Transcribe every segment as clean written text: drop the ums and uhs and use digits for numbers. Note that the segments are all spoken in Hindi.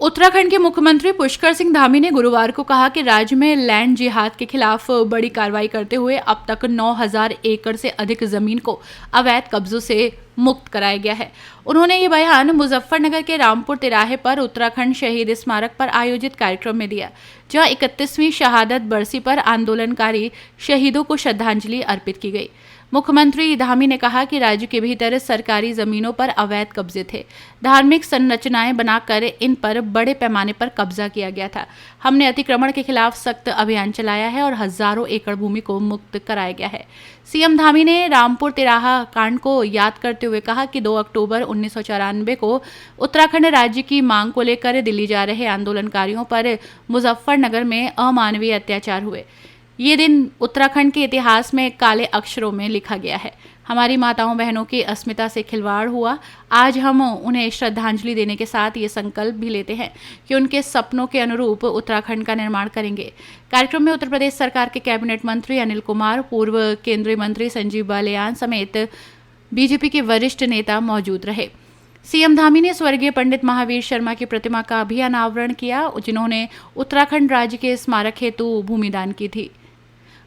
उत्तराखंड के मुख्यमंत्री पुष्कर सिंह धामी ने गुरुवार को कहा कि राज्य में लैंड जिहाद के खिलाफ बड़ी कार्रवाई करते हुए अब तक 9,000 एकड़ से अधिक जमीन को अवैध कब्जों से मुक्त कराया गया है। उन्होंने ये बयान मुजफ्फरनगर के रामपुर तिराहे पर उत्तराखंड शहीद स्मारक पर आयोजित कार्यक्रम में दिया, जहां 31वीं शहादत बरसी पर आंदोलनकारी शहीदों को श्रद्धांजलि अर्पित की गई। मुख्यमंत्री धामी ने कहा कि राज्य के भीतर सरकारी जमीनों पर अवैध कब्जे थे, धार्मिक संरचनाएं बनाकर इन पर बड़े पैमाने पर कब्जा किया गया था। हमने अतिक्रमण के खिलाफ सख्त अभियान चलाया है और हजारों एकड़ भूमि को मुक्त कराया गया है। सीएम धामी ने रामपुर तिराहा कांड को याद करते हुए कहा कि 2 अक्टूबर 1994 को उत्तराखंड राज्य की मांग को लेकर दिल्ली जा रहे आंदोलनकारियों पर मुजफ्फरनगर में अमानवीय अत्याचार हुए। ये दिन उत्तराखंड के इतिहास में काले अक्षरों में लिखा गया है। हमारी माताओं बहनों की अस्मिता से खिलवाड़ हुआ। आज हम उन्हें श्रद्धांजलि देने के साथ ये संकल्प भी लेते हैं कि उनके सपनों के अनुरूप उत्तराखंड का निर्माण करेंगे। कार्यक्रम में उत्तर प्रदेश सरकार के कैबिनेट मंत्री अनिल कुमार, पूर्व केंद्रीय मंत्री संजीव बालियान समेत बीजेपी के वरिष्ठ नेता मौजूद रहे। सीएम धामी ने स्वर्गीय पंडित महावीर शर्मा की प्रतिमा का भी अनावरण किया, जिन्होंने उत्तराखंड राज्य के स्मारक हेतु भूमिदान की थी।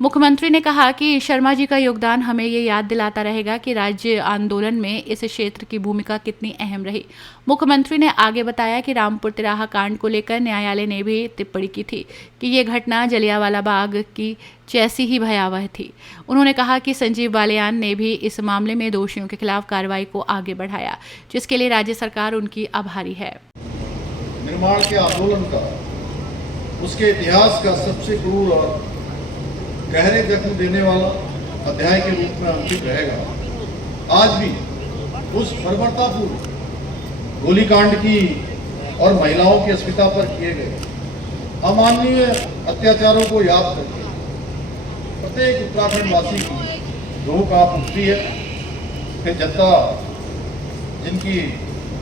मुख्यमंत्री ने कहा कि शर्मा जी का योगदान हमें ये याद दिलाता रहेगा कि राज्य आंदोलन में इस क्षेत्र की भूमिका कितनी अहम रही। मुख्यमंत्री ने आगे बताया कि रामपुर तिराहा कांड को लेकर न्यायालय ने भी टिप्पणी की थी कि ये घटना जलियांवाला बाग की जैसी ही भयावह थी। उन्होंने कहा कि संजीव बालियान ने भी इस मामले में दोषियों के खिलाफ कार्रवाई को आगे बढ़ाया, जिसके लिए राज्य सरकार उनकी आभारी है। निर्माण के आंदोलन का, उसके इतिहास का सबसे क्रूर और गहरे जख्म देने वाला अध्याय के रूप में अंकित रहेगा। आज भी उस बर्बरतापूर्ण गोलीकांड की और महिलाओं की अस्मिता पर किए गए अमानवीय अत्याचारों को याद करके प्रत्येक उत्तराखंड वासी की रूह कांप उठती है कि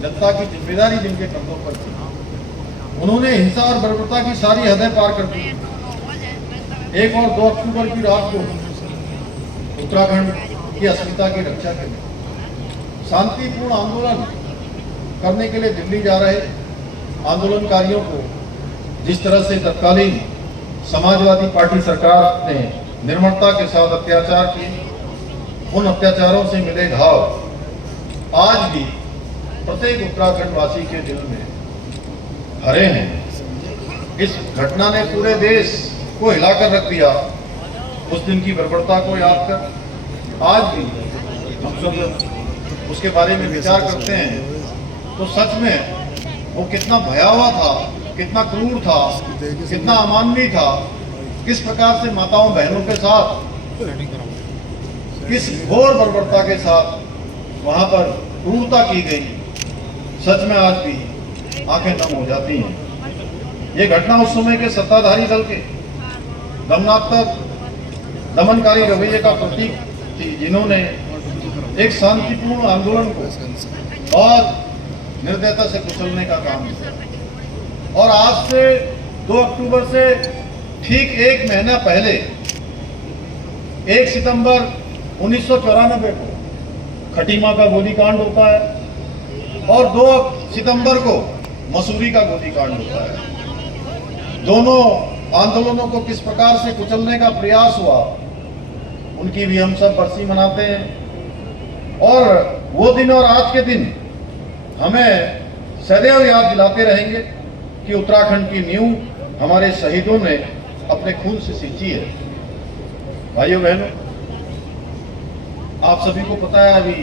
जनता की जिम्मेदारी जिनके कंधों पर थी, उन्होंने हिंसा और बर्बरता की सारी हदें पार कर दी। 1 और 2 अक्टूबर की रात को उत्तराखंड की अस्मिता की रक्षा के लिए शांतिपूर्ण आंदोलन करने के लिए दिल्ली जा रहे आंदोलनकारियों को जिस तरह से तत्कालीन समाजवादी पार्टी सरकार ने निर्ममता के साथ अत्याचार किए, उन अत्याचारों से मिले घाव आज भी प्रत्येक उत्तराखंड वासी के दिल में हरे हैं। इस घटना ने पूरे देश को हिलाकर रख दिया। उस दिन की बर्बरता को याद कर आज भी हम सब उसके बारे में विचार करते हैं तो सच में वो कितना भयावह था, कितना क्रूर था, कितना अमानवीय था, किस प्रकार से माताओं बहनों के साथ, किस घोर बर्बरता के साथ वहां पर क्रूरता की गई। सच में आज भी आंखें नम हो जाती हैं। ये घटना उस समय के सत्ताधारी दल के दमनकारी रवैये का प्रतीक थी, जिन्होंने एक शांतिपूर्ण आंदोलन को बहुत निर्दयता से कुचलने का काम किया। और आज से 2 अक्टूबर से ठीक 1 महीना पहले 1 सितंबर 1994 को खटीमा का गोलीकांड होता है और 2 सितंबर को मसूरी का गोलीकांड होता है। दोनों आंदोलनों को किस प्रकार से कुचलने का प्रयास हुआ, उनकी भी हम सब बरसी मनाते हैं। और वो दिन और आज के दिन हमें सदैव याद दिलाते रहेंगे कि उत्तराखंड की नींव हमारे शहीदों ने अपने खून से सींची है। भाइयों बहनों, आप सभी को पता है, अभी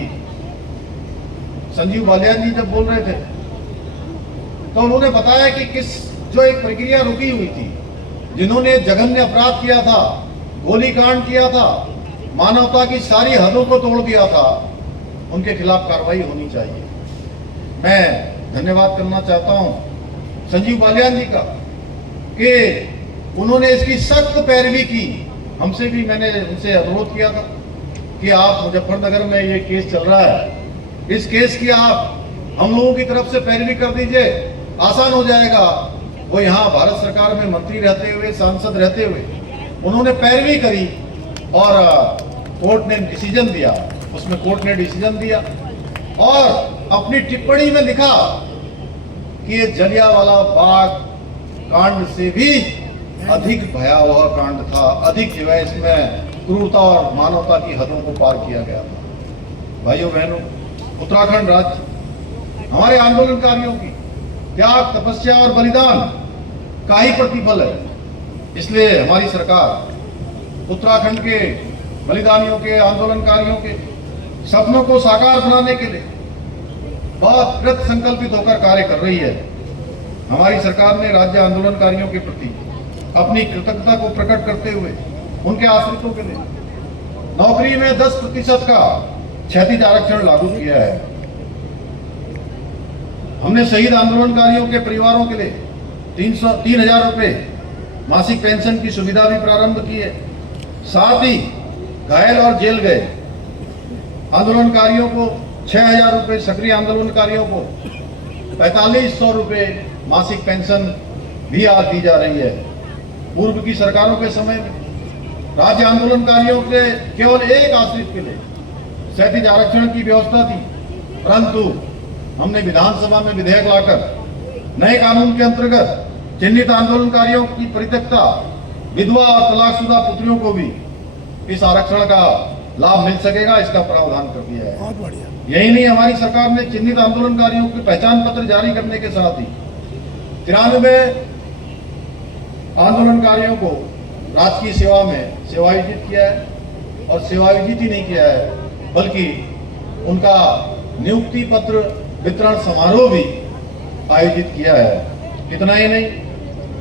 संजीव बालियान जी जब बोल रहे थे तो उन्होंने बताया कि जो एक प्रक्रिया रुकी हुई थी, जिन्होंने जघन्य अपराध किया था, गोलीकांड किया था, मानवता की सारी हदों को तोड़ दिया था, उनके खिलाफ कार्रवाई होनी चाहिए। मैं धन्यवाद करना चाहता हूं संजीव बालियान जी का कि उन्होंने इसकी सख्त पैरवी की। हमसे भी, मैंने उनसे अनुरोध किया था कि आप मुजफ्फरनगर में ये केस चल रहा है, इस केस की आप हम लोगों की तरफ से पैरवी कर दीजिए, आसान हो जाएगा। वो यहाँ भारत सरकार में मंत्री रहते हुए, सांसद रहते हुए उन्होंने पैरवी करी और कोर्ट ने डिसीजन दिया। उसमें कोर्ट ने डिसीजन दिया और अपनी टिप्पणी में लिखा कि ये जलियांवाला बाग कांड से भी अधिक भयावह कांड था, अधिक जो है इसमें क्रूरता और मानवता की हदों को पार किया गया था। भाइयों बहनों, उत्तराखंड राज्य हमारे आंदोलनकारियों की त्याग, तपस्या और बलिदान का ही प्रतिफल है। इसलिए हमारी सरकार उत्तराखंड के बलिदानियों के, आंदोलनकारियों के सपनों को साकार बनाने के लिए बहुत कृत संकल्पित होकर कार्य कर रही है। हमारी सरकार ने राज्य आंदोलनकारियों के प्रति अपनी कृतज्ञता को प्रकट करते हुए उनके आश्रितों के लिए नौकरी में 10% का क्षैतिज आरक्षण लागू किया है। हमने शहीद आंदोलनकारियों के परिवारों के लिए 3,000 रुपए मासिक पेंशन की सुविधा भी प्रारंभ की है। साथ ही घायल और जेल गए आंदोलनकारियों को 6,000 रुपए, सक्रिय आंदोलनकारियों को 4,500 रुपए मासिक पेंशन भी आज दी जा रही है। पूर्व की सरकारों के समय में राज्य आंदोलनकारियों के केवल एक आश्रित के लिए क्षैतिज आरक्षण की व्यवस्था थी, परंतु हमने विधानसभा में विधेयक लाकर नए कानून के अंतर्गत चिन्हित आंदोलनकारियों की परित्यक्ता विधवा और तलाकशुदा पुत्रियों को भी इस आरक्षण का लाभ मिल सकेगा, इसका प्रावधान कर दिया है। बहुत बढ़िया। यही नहीं, हमारी सरकार ने चिन्हित आंदोलनकारियों के पहचान पत्र जारी करने के साथ ही 93 आंदोलनकारियों को राजकीय सेवा में सेवायोजित किया है और सेवायोजित ही नहीं किया है बल्कि उनका नियुक्ति पत्र वितरण समारोह भी आयोजित किया है। इतना ही नहीं,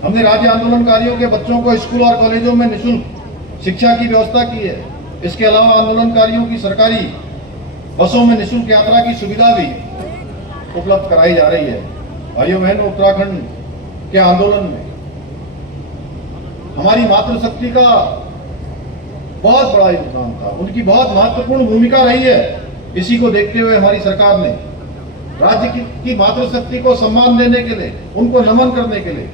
हमने राज्य आंदोलनकारियों के बच्चों को स्कूल और कॉलेजों में निःशुल्क शिक्षा की व्यवस्था की है। इसके अलावा आंदोलनकारियों की सरकारी बसों में निःशुल्क यात्रा की सुविधा भी उपलब्ध कराई जा रही है। भाइयों बहनों, उत्तराखंड के आंदोलन में हमारी मातृशक्ति का बहुत बड़ा योगदान था, उनकी बहुत महत्वपूर्ण भूमिका रही है। इसी को देखते हुए हमारी सरकार ने राज्य की मातृशक्ति को सम्मान देने के लिए, उनको नमन करने के लिए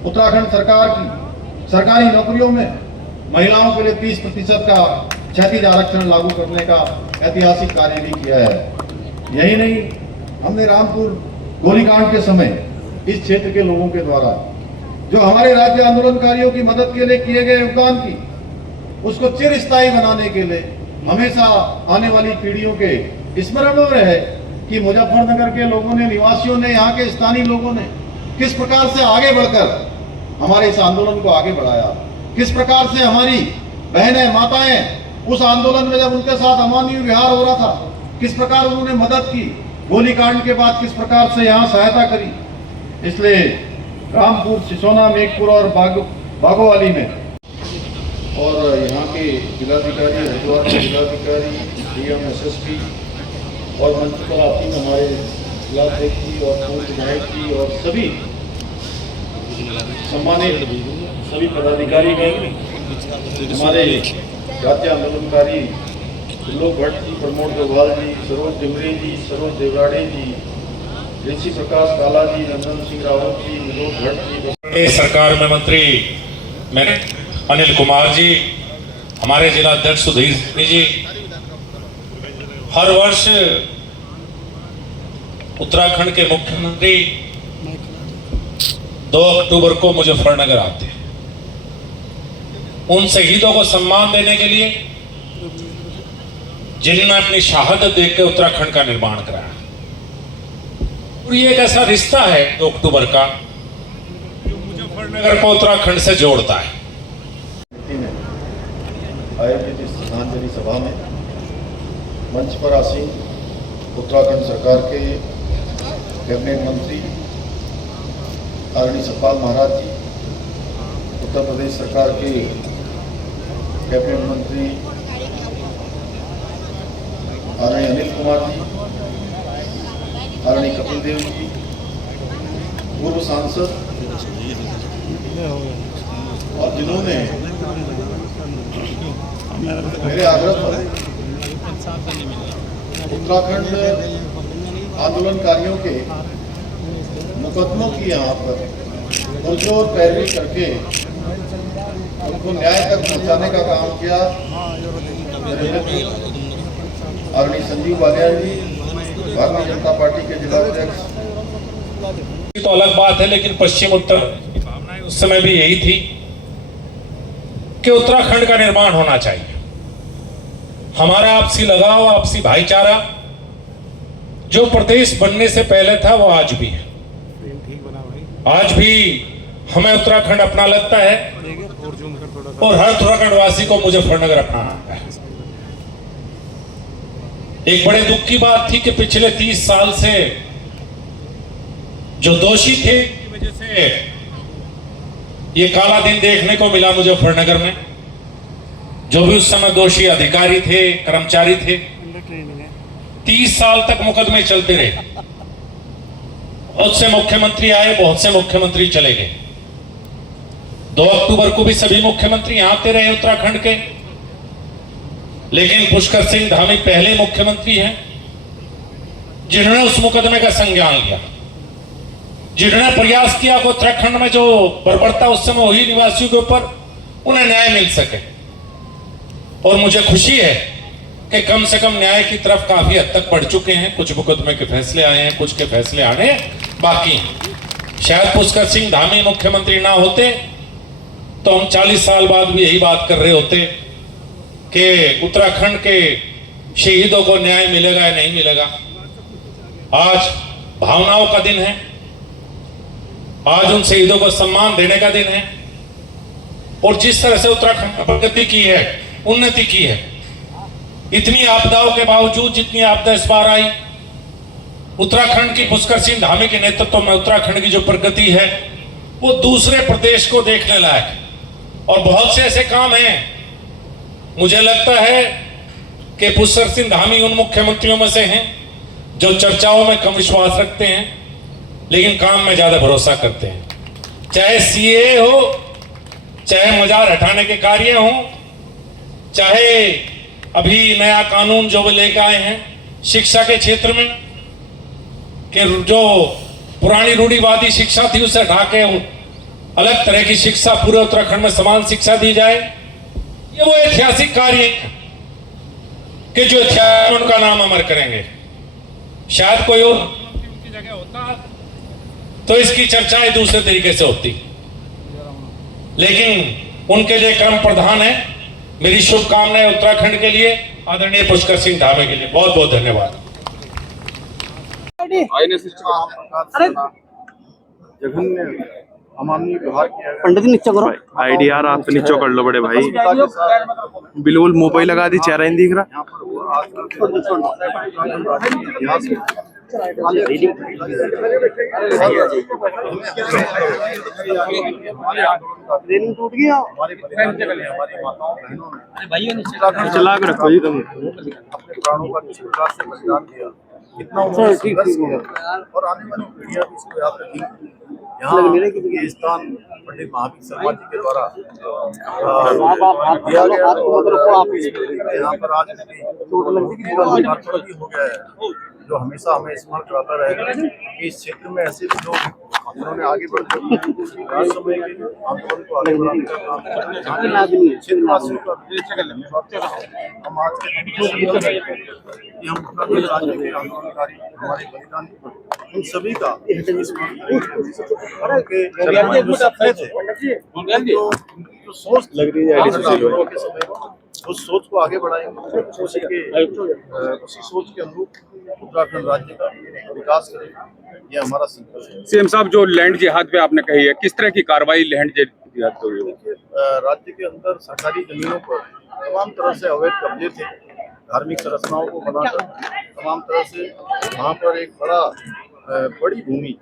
उत्तराखंड सरकार की सरकारी नौकरियों में महिलाओं के लिए 30% का क्षैतिज आरक्षण लागू करने का ऐतिहासिक कार्य भी किया है। यही नहीं, हमने रामपुर गोलीकांड के समय इस क्षेत्र के लोगों के द्वारा जो हमारे राज्य आंदोलनकारियों की मदद के लिए किए गए योगदान की, उसको चिरस्थायी बनाने के लिए हमेशा आने वाली पीढ़ियों के स्मरण में रहे कि मुजफ्फरनगर के लोगों ने, निवासियों ने, यहाँ के स्थानीय लोगों ने किस प्रकार से आगे बढ़कर हमारे इस आंदोलन को आगे बढ़ाया, किस प्रकार से हमारी बहनें, माताएं उस आंदोलन में जब उनके साथ अमानवीय व्यवहार हो रहा था, किस प्रकार उन्होंने मदद की, गोलीकांड के बाद किस प्रकार से यहाँ सहायता करी। इसलिए रामपुर, सिसोना, मेघपुर और बागोवाली में और यहाँ के जिलाधिकारी, हरिद्वार के जिलाधिकारी, डीएम, एसएसपी और मंच पर आती हमारे जिलाध्यक्ष जी और पूर्व विधायक जी और सभी सम्मानित सभी पदाधिकारी हैं, हमारे राज्य आंदोलनकारी त्रिलोक भट्ट जी, प्रमोद डोभाल जी, सरोज डिमरी जी, सरोज देवराड़े जी, ऋषि प्रकाश काला जी, नंदन सिंह रावत जी, विनोद भट्ट जी, सरकार में मंत्री मैंने अनिल कुमार जी, हमारे जिला अध्यक्ष सुधीर सिंह जी, हर वर्ष उत्तराखंड के मुख्यमंत्री 2 अक्टूबर को मुजफ्फरनगर आते हैं। उन शहीदों को सम्मान देने के लिए जिन्होंने अपनी शहादत देकर उत्तराखंड का निर्माण कराया। और ये एक ऐसा रिश्ता है 2 अक्टूबर का जो मुजफ्फरनगर को उत्तराखंड से जोड़ता है। आयोजित इस श्रद्धांजलि सभा में मंच पर आसीन उत्तराखंड सरकार के कैबिनेट मंत्री आदरणीय सतपाल महाराज जी, उत्तर प्रदेश सरकार के कैबिनेट मंत्री आदरणीय अनिल कुमार जी, आदरणीय कपिल देव जी, पूर्व सांसद और जिन्होंने मेरे आग्रह पर उत्तराखंड आंदोलनकारियों के मुकदमों की यहाँ पर पुरजोर पैरवी करके उनको न्याय तक पहुँचाने का काम किया आदरणीय संजीव बालियान जी, भारतीय जनता पार्टी के जिलाध्यक्ष। तो अलग बात है, लेकिन पश्चिम उत्तर की भावनाएं उस समय भी यही थी कि उत्तराखंड का निर्माण होना चाहिए। हमारा आपसी लगाव, आपसी भाईचारा जो प्रदेश बनने से पहले था वो आज भी है। आज भी हमें उत्तराखंड अपना लगता है और हर उत्तराखंडवासी को मुजफ्फरनगर अपना लगता है। एक बड़े दुख की बात थी कि पिछले 30 साल से जो दोषी थे की वजह से ये काला दिन देखने को मिला मुजफ्फरनगर में। जो भी उस समय दोषी अधिकारी थे, कर्मचारी थे, 30 साल तक मुकदमे चलते रहे। बहुत से मुख्यमंत्री आए, बहुत से मुख्यमंत्री चले गए। 2 अक्टूबर को भी सभी मुख्यमंत्री यहां आते रहे उत्तराखंड के, लेकिन पुष्कर सिंह धामी पहले मुख्यमंत्री हैं जिन्होंने उस मुकदमे का संज्ञान लिया, जिन्होंने प्रयास किया कि उत्तराखंड में जो बर्बरता उस समय हुई निवासियों के ऊपर, उन्हें न्याय मिल सके। और मुझे खुशी है कि कम से कम न्याय की तरफ काफी हद तक बढ़ चुके हैं। कुछ मुकदमे के फैसले आए हैं, कुछ के फैसले आने बाकी हैं। शायद पुष्कर सिंह धामी मुख्यमंत्री ना होते तो हम 40 साल बाद भी यही बात कर रहे होते कि उत्तराखंड के शहीदों को न्याय मिलेगा या नहीं मिलेगा। आज भावनाओं का दिन है, आज उन शहीदों को सम्मान देने का दिन है। और जिस तरह से उत्तराखंड ने प्रगति की है, उन्नति की है, इतनी आपदाओं के बावजूद जितनी आपदा इस बार आई, उत्तराखंड की पुष्कर सिंह धामी के नेतृत्व में उत्तराखंड की जो प्रगति है वो दूसरे प्रदेश को देखने लायक है। और बहुत से ऐसे काम हैं, मुझे लगता है कि पुष्कर सिंह धामी उन मुख्यमंत्रियों में से हैं जो चर्चाओं में कम विश्वास रखते हैं लेकिन काम में ज्यादा भरोसा करते हैं। चाहे सीए हो, चाहे मजार हटाने के कार्य हो, चाहे अभी नया कानून जो वो लेकर आए हैं शिक्षा के क्षेत्र में, कि जो पुरानी रूढ़िवादी शिक्षा थी उसे हटा के अलग तरह की शिक्षा पूरे उत्तराखंड में समान शिक्षा दी जाए। ये वो ऐतिहासिक कार्य है कि जो इतिहास में उनका नाम अमर करेंगे। शायद कोई और उनकी जगह होता तो इसकी चर्चाएं दूसरे तरीके से होती, लेकिन उनके लिए क्रम प्रधान है। मेरी शुभकामनाएं उत्तराखंड के लिए, आदरणीय पुष्कर सिंह धामी के लिए। बहुत बहुत धन्यवाद। जघन्य अमानवीय व्यवहार किया गया। पंडित नीचे करो। आईडीआर आप तो नीचे कर लो बड़े भाई, बिल्कुल मोबाइल लगा दी, चेहरा नहीं दिख रहा। रेलिंग टूट गया। हमारी माताओं बहनों चला के रखो जी तुम। अपने प्राणों का किसी प्रकार से बलिदान दिया, इतना उन्होंने संघर्ष किया और आने वाली पीढ़ियां भी इसको याद रखेंगी। यहाँ ये स्थान पंडित महावीर शर्मा जी के द्वारा दिया गया और यहाँ पर आज हो गया है, जो हमेशा हमें स्मरण कराता रहेगा कि इस क्षेत्र में ऐसे भी लोग उन्होंने आगे बढ़कर आंदोलन को आगे बढ़ाने का काम किया। क्षेत्रवासियों का हम आज के कि हम उत्तराखंड राज्य के आंदोलनकारी, हमारे बलिदानी, उन सभी का जो सोच लग रही है उस सोच को आगे बढ़ाएंगे, उसी सोच के अनुरूप उत्तराखंड राज्य का विकास करेंगे। ये हमारा संकल्प है। सीएम साहब, जो लैंड जिहाद पे आपने कही है, किस तरह की कार्रवाई लैंड जिहाद पे हुई? राज्य के अंदर सरकारी जमीनों पर तमाम तरह से अवैध कब्जे थे, धार्मिक संरचनाओं को बनाकर तमाम तरह से वहाँ पर एक बड़ी भूमि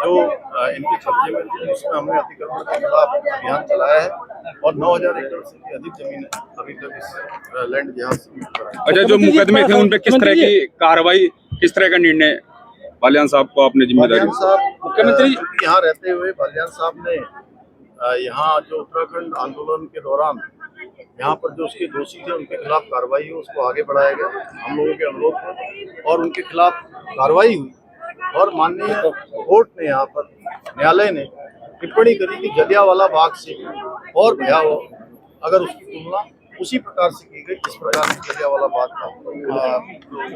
जो इनके कब्जे में थी, उसमें हमने अतिक्रमण के खिलाफ अभियान चलाया है और 9000 एकड़ से भी अधिक जमीन अभी तक इस लैंड जिहाद से मुक्त कराई। अच्छा, जो मुकदमे थे उन पे किस तरह की कार्रवाई, किस तरह का निर्णय बालियान साहब को आपने जिम्मेदारी? बालियान साहब मुख्यमंत्री यहाँ रहते हुए बालियान साहब ने यहाँ जो उत्तराखंड आंदोलन के दौरान यहाँ पर जो उसके दोषी थे उनके खिलाफ कार्रवाई हुई, उसको आगे बढ़ाया गया हम लोगों के अनुरोध पर और उनके खिलाफ कार्रवाई हुई। और माननीय कोर्ट ने, यहाँ पर न्यायालय ने टिप्पणी करी कि जलियांवाला बाग से और भयावह अगर उसकी तुलना उसी प्रकार से की गई जिस प्रकार से जलियांवाला बाग का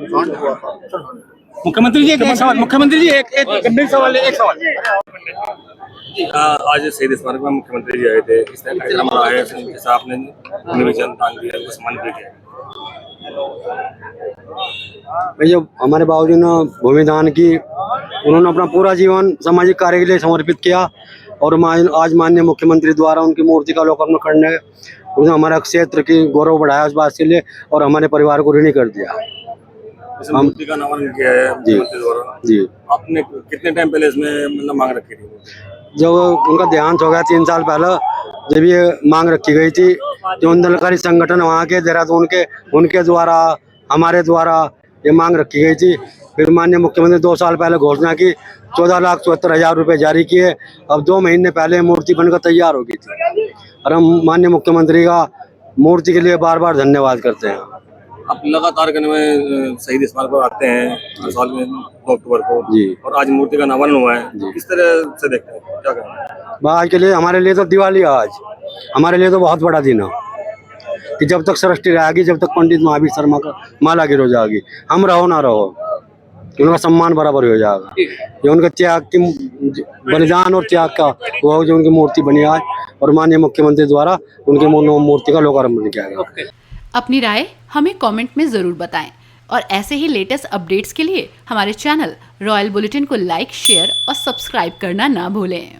कांड हुआ था, मुख्यमंत्री जी एक सवाल, मुख्यमंत्री जी एक गंभीर सवाल है, एक सवाल। आज शहीद स्मारक में मुख्यमंत्री जी आए थे, इस तरह कार्यक्रम रहा है जैसा आपने निवेदन दान दिया, उनको सम्मान भी किया। भाई जब हमारे बाबूजी ने भूमि दान की, उन्होंने अपना पूरा जीवन सामाजिक कार्य के लिए समर्पित किया और आज माननीय मुख्यमंत्री द्वारा उनकी मूर्ति का लोकार्पण करने उन्होंने हमारा क्षेत्र की गौरव बढ़ाया उस बात के लिए और हमारे परिवार को ऋणी कर दिया। हम मूर्ति का नामकरण किया है मुख्यमंत्री द्वारा जी। आपने कितने टाइम पहले इसमें मतलब मांग रखी थी? जब उनका देहांत हो गया 3 साल पहले, जब ये मांग रखी गई थी, जो आंदोलनकारी संगठन वहाँ के देहरादून के उनके द्वारा हमारे द्वारा ये मांग रखी गई थी। फिर माननीय मुख्यमंत्री 2 साल पहले घोषणा की, 14,74,000 रुपये जारी किए। अब 2 महीने पहले मूर्ति बनकर तैयार हो गई थी और हम माननीय मुख्यमंत्री का मूर्ति के लिए बार बार धन्यवाद करते हैं। आप लगातार करने में शहीद स्मारक पर आते हैं हर साल में 2 अक्टूबर को जी, और आज मूर्ति का नामकरण हुआ है, किस तरह से देखते हैं, क्या कहें? आज के लिए हमारे लिए तो दिवाली है, आज हमारे लिए तो बहुत बड़ा दिन है कि जब तक सृष्टि रहेगी, जब तक पंडित महावीर शर्मा का माला गिर हो जाएगी, हम रहो ना रहो, उनका सम्मान बराबर हो जाएगा। ये उनके त्याग की बलिदान और त्याग का वो जो उनकी मूर्ति बनी आज और माननीय मुख्यमंत्री द्वारा उनकी मूर्ति का लोकार्पण किया गया। अपनी राय हमें कमेंट में ज़रूर बताएं और ऐसे ही लेटेस्ट अपडेट्स के लिए हमारे चैनल रॉयल बुलेटिन को लाइक, शेयर और सब्सक्राइब करना ना भूलें।